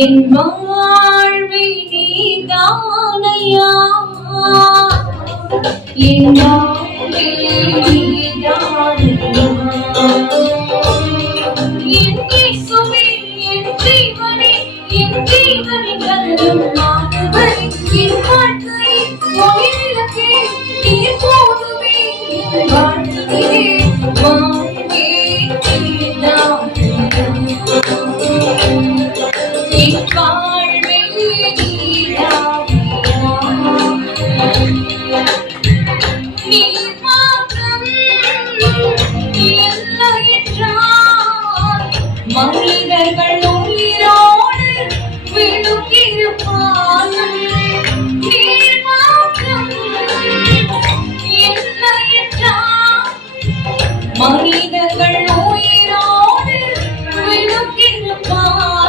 என் வாழ்வை நீதானையா என் வாழ்வை நீதானையா என் இயேசுவே என் ஜீவனே என் ஜீவனே கருதும் மாதவரே என் வாழ்க்கை ஒளி விளக்கே நீர் போதுமே என் மௌலிகர்கள் உயிரோடு விழுக்கிருப்பார்கள் மனிதர்கள் உயிரோடு விழுக்கிருப்பார்கள்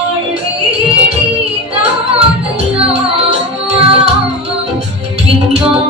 星光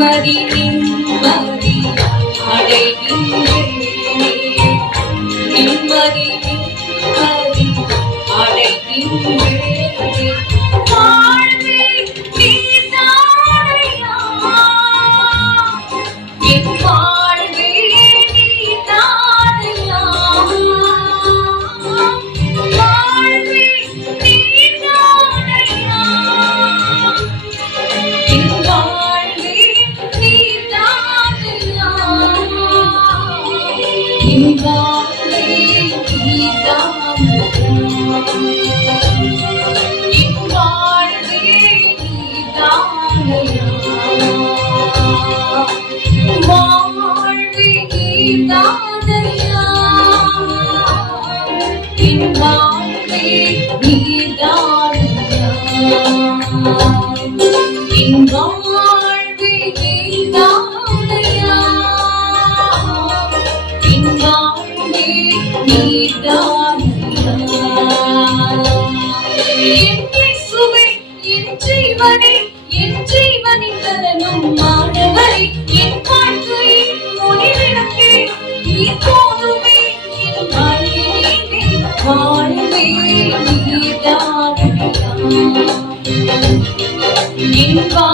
Marini. என் ஜீவனில் என் ஜீவனில் தரணும் நீதானையா என் வாழ்